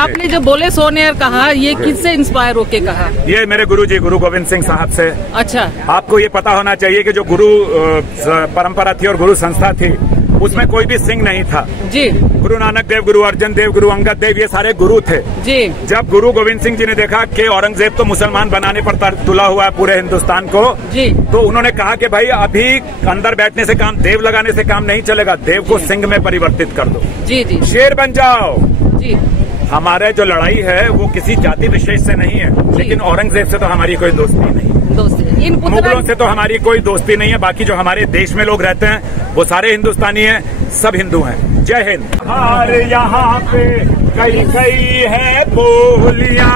आपने जो बोले सोनेर कहा, ये किससे इंस्पायर होके कहा? ये मेरे गुरुजी गुरु गोविंद सिंह साहब से। अच्छा, आपको ये पता होना चाहिए कि जो गुरु परंपरा थी और गुरु संस्था थी, उसमें कोई भी सिंह नहीं था जी। गुरु नानक देव, गुरु अर्जन देव, गुरु अंगद देव, ये सारे गुरु थे जी। जब गुरु गोविंद सिंह जी ने देखा कि औरंगजेब तो मुसलमान बनाने पर तुला हुआ है पूरे हिंदुस्तान को जी, तो उन्होंने कहा कि भाई अभी अंदर बैठने से काम, देव लगाने से काम नहीं चलेगा, देव को सिंह में परिवर्तित कर दो। जी जी, शेर बन जाओ जी। हमारे जो लड़ाई है वो किसी जाति विशेष से नहीं है, लेकिन औरंगजेब से तो हमारी कोई दोस्ती नहीं, मुगलों से तो हमारी कोई दोस्ती नहीं है। बाकी जो हमारे देश में लोग रहते हैं वो सारे हिंदुस्तानी हैं, सब हिंदू हैं। जय हिंद। हमारे यहाँ पे कई कई है बोलियां,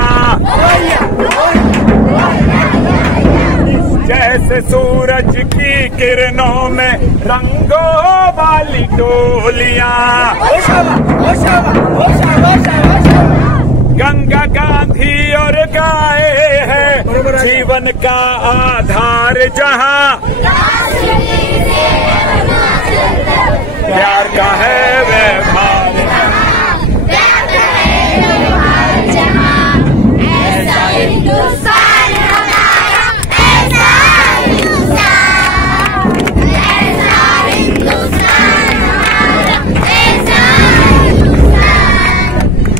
जैसे सूरज की किरणों में रंगों वाली डोलियां। गंगा गांधी और गाय है जीवन का आधार, जहाँ प्यार का है व्यवहार।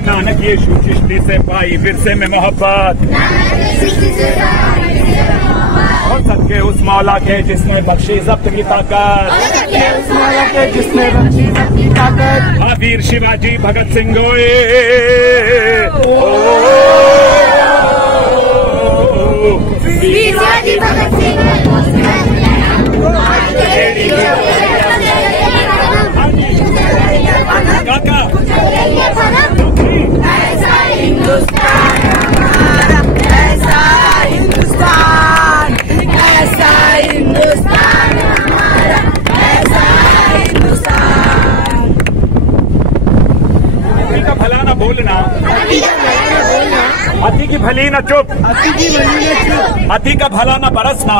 नानक यीशु चिश्ती से पाई विरसे में मोहब्बत, और सदके उस मौला के जिसने बख्शी जब्त की ताकत, वीर शिवाजी भगत सिंह गोए, शिवाजी भगत सिंह काका। ऐसा हिंदुस्तान हमारा, ऐसा हिंदुस्तान, ऐसा हिंदुस्तान हमारा, ऐसा हिंदुस्तान। अति का भला न बोलना, अति की भली न चुप, अति का भला न बरसना,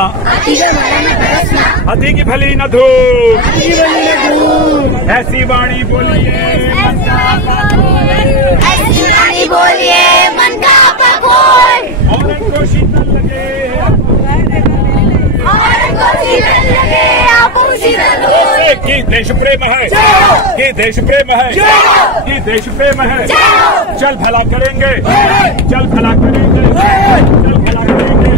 अति की भली न धूप। ऐसी वाणी बोलिए, ऐसी वाणी बोलिए मन का पकोड़, और इनको शीतल लगे, और इनको शीतल लगे, आपको शीतल लगे। कि देश प्रेम है, कि देश प्रेम है, कि देश प्रेम है। चल भला करेंगे, चल भला करेंगे, चल भला करेंगे।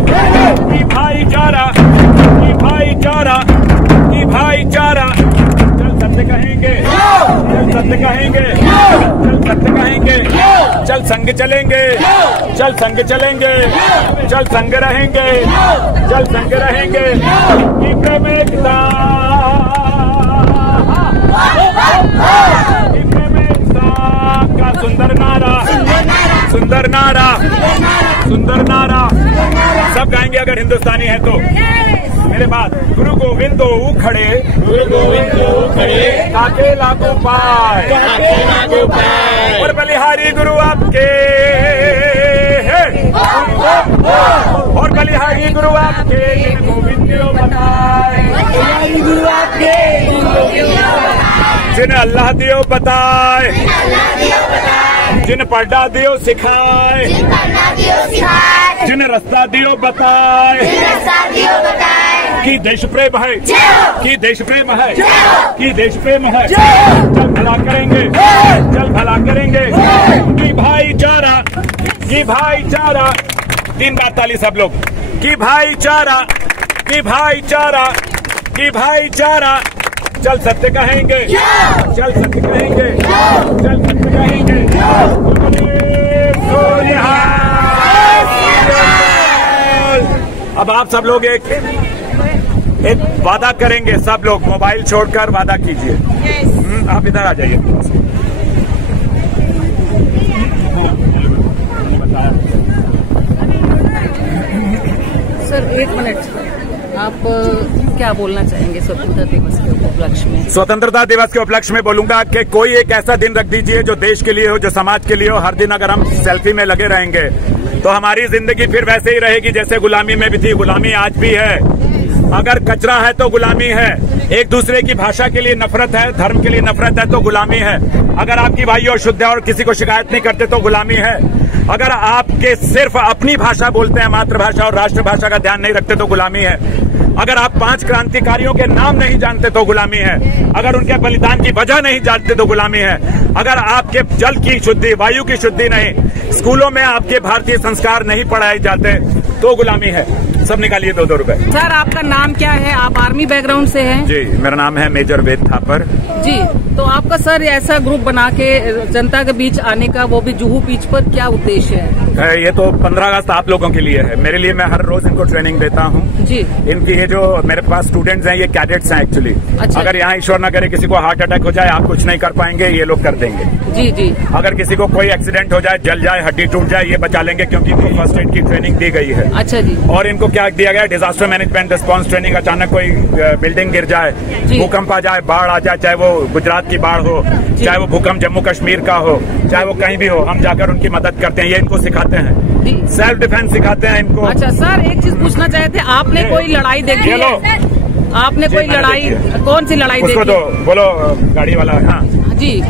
कि भाईचारा, कि भाईचारा, कि भाईचारा। चल सत्य कहेंगे, चल सत्य कहेंगे, चल सत्य कहेंगे। चल संग चलेंगे, चल संग चलेंगे, चल संग रहेंगे, चल संग रहेंगे। कि प्रेम एकता, का सुंदर नारा, सुंदर नारा, सुंदर नारा। सब गाएंगे अगर हिंदुस्तानी है तो। मेरे बाद गुरु गोविंद खड़े, गुरु गोविंद खड़े, काके लागू पाए, और बलिहारी गुरु आपके, और बलिहारी गुरु आपके, गोविंद बताए, गुरु आपके, जिन्हें अल्लाह दियो बताए, जिन पढ़ा दियो सिखाए, जिन रास्ता दियो बताए। कि देश प्रेम है, कि देश प्रेम है, कि देश प्रेम है। चल भला करेंगे, चल भला करेंगे। कि भाईचारा, कि भाईचारा। 3 बार ताली सब लोग। कि भाईचारा, कि भाईचारा, कि भाईचारा। चल सत्य कहेंगे, चल सत्य कहेंगे, चल सत्य कहेंगे। अब आप सब लोग एक वादा करेंगे, सब लोग मोबाइल छोड़कर वादा कीजिए। आप इधर आ जाइए। सर 1 मिनट, आप क्या बोलना चाहेंगे स्वतंत्रता दिवस के उपलक्ष्य में? स्वतंत्रता दिवस के उपलक्ष्य में बोलूंगा कि कोई एक ऐसा दिन रख दीजिए जो देश के लिए हो, जो समाज के लिए हो। हर दिन अगर हम सेल्फी में लगे रहेंगे तो हमारी जिंदगी फिर वैसे ही रहेगी जैसे गुलामी में भी थी। गुलामी आज भी है, अगर कचरा है तो गुलामी है। एक दूसरे की भाषा के लिए नफरत है, धर्म के लिए नफरत है तो गुलामी है। अगर आपकी भाइयों शुद्ध है और किसी को शिकायत नहीं करते तो गुलामी है। अगर आपके सिर्फ अपनी भाषा बोलते हैं, मातृभाषा और राष्ट्रभाषा का ध्यान नहीं रखते तो गुलामी है। अगर आप 5 क्रांतिकारियों के नाम नहीं जानते तो गुलामी है। अगर उनके बलिदान की वजह नहीं जानते तो गुलामी है। अगर आपके जल की शुद्धि, वायु की शुद्धि नहीं, स्कूलों में आपके भारतीय संस्कार नहीं पढ़ाए जाते तो गुलामी है। सब निकालिए 2-2 रुपए। सर आपका नाम क्या है? आप आर्मी बैकग्राउंड से हैं? जी, मेरा नाम है मेजर वेद थापर। जी, तो आपका सर ऐसा ग्रुप बना के जनता के बीच आने का, वो भी जुहू बीच पर, क्या उद्देश्य है? ये तो 15 अगस्त आप लोगों के लिए है, मेरे लिए मैं हर रोज इनको ट्रेनिंग देता हूँ। जी, इनकी ये जो मेरे पास स्टूडेंट्स हैं ये कैडेट्स हैं एक्चुअली। अच्छा। अगर यहाँ ईश्वर न करे किसी को हार्ट अटैक हो जाए, आप कुछ नहीं कर पाएंगे, ये लोग कर देंगे। जी जी। अगर किसी को कोई एक्सीडेंट हो जाए, जल जाए, हड्डी टूट जाए, ये बचा लेंगे क्योंकि इनको फर्स्ट एड की ट्रेनिंग दी गई है। अच्छा जी। और इनको क्या दिया गया? Disaster management response training. अचानक कोई बिल्डिंग गिर जाए, भूकंप आ जाए, बाढ़ आ जाए, चाहे वो गुजरात की बाढ़ हो, चाहे वो भूकंप जम्मू कश्मीर का हो, चाहे वो कहीं भी हो, हम जाकर उनकी मदद करते हैं। ये इनको सिखाते हैं, सेल्फ डिफेंस सिखाते हैं इनको। अच्छा सर, एक चीज पूछना चाहे थे, आपने कोई लड़ाई देखी है? आपने कोई लड़ाई, कौन सी लड़ाई देखी? तो बोलो गाड़ी वाला। हाँ जी,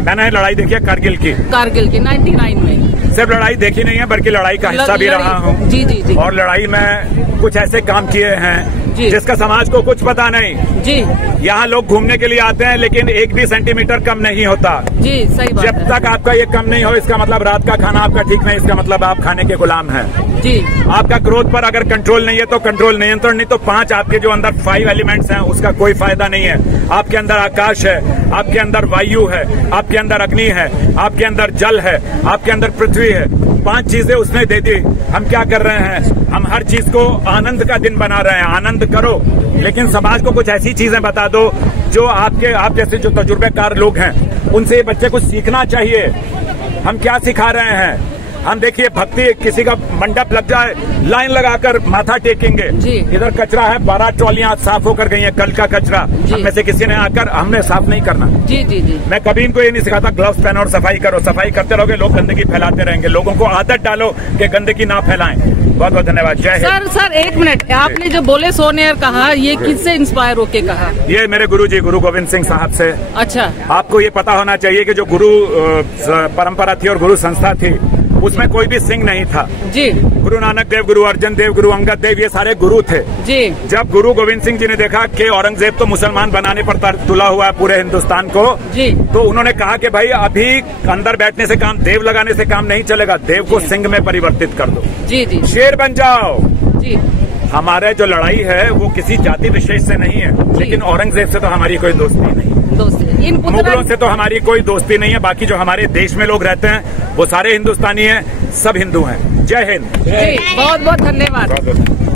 मैंने लड़ाई देखी है कारगिल की। कारगिल की 99 में। सिर्फ लड़ाई देखी नहीं है बल्कि लड़ाई का हिस्सा भी रहा हूँ। जी जी जी। और लड़ाई में कुछ ऐसे काम किए हैं जिसका समाज को कुछ पता नहीं। जी, यहाँ लोग घूमने के लिए आते हैं लेकिन 1 भी सेंटीमीटर कम नहीं होता। जी सही बात जब है। तक आपका ये कम नहीं हो, इसका मतलब रात का खाना आपका ठीक नहीं, इसका मतलब आप खाने के गुलाम हैं। जी, आपका क्रोध पर अगर कंट्रोल नहीं है तो कंट्रोल नियंत्रण नहीं तो 5 आपके जो अंदर 5 एलिमेंट्स हैं उसका कोई फायदा नहीं है। आपके अंदर आकाश है, आपके अंदर वायु है, आपके अंदर अग्नि है, आपके अंदर जल है, आपके अंदर पृथ्वी है। 5 चीजें उसने दे दी। हम क्या कर रहे हैं? हम हर चीज को आनंद का दिन बना रहे हैं। आनंद करो, लेकिन समाज को कुछ ऐसी चीजें बता दो जो आप जैसे जो तजुर्बेकार लोग हैं उनसे बच्चे कुछ सीखना चाहिए। हम क्या सिखा रहे हैं? हम देखिए भक्ति, किसी का मंडप लग जाए, लाइन लगाकर माथा टेकेंगे। इधर कचरा है, 12 ट्रॉलियां साफ होकर गई हैं, कल का कचरा। हम में से किसी ने आकर हमने साफ नहीं करना। जी जी जी। मैं कभी इनको ये नहीं सिखाता ग्लव्स पहनो और सफाई करो। सफाई करते रहोगे, लोग गंदगी फैलाते रहेंगे। लोगों को आदत डालो कि गंदगी ना फैलाएं। बहुत बहुत धन्यवाद। जय हिंद। सर 1 मिनट, आपने जो बोले सोनेर कहा, ये किससे इंस्पायर होके कहा? ये मेरे गुरु जी गुरु गोविंद सिंह साहब से। अच्छा। आपको ये पता होना चाहिए कि जो गुरु परंपरा थी और गुरु संस्था थी उसमें कोई भी सिंह नहीं था। जी। गुरु नानक देव, गुरु अर्जन देव, गुरु अंगद देव, ये सारे गुरु थे। जी। जब गुरु गोविंद सिंह जी ने देखा कि औरंगजेब तो मुसलमान बनाने पर तुला हुआ है पूरे हिंदुस्तान को, जी, तो उन्होंने कहा कि भाई अभी अंदर बैठने से काम, देव लगाने से काम नहीं चलेगा, देव को सिंह में परिवर्तित कर दो। जी जी। शेर बन जाओ। जी। हमारे जो लड़ाई है वो किसी जाति विशेष से नहीं है, लेकिन औरंगजेब से तो हमारी कोई दोस्ती नहीं। मुगलों से तो हमारी कोई दोस्ती नहीं है। बाकी जो हमारे देश में लोग रहते हैं वो सारे हिंदुस्तानी हैं, सब हिंदू हैं। जय हिंद। बहुत बहुत धन्यवाद।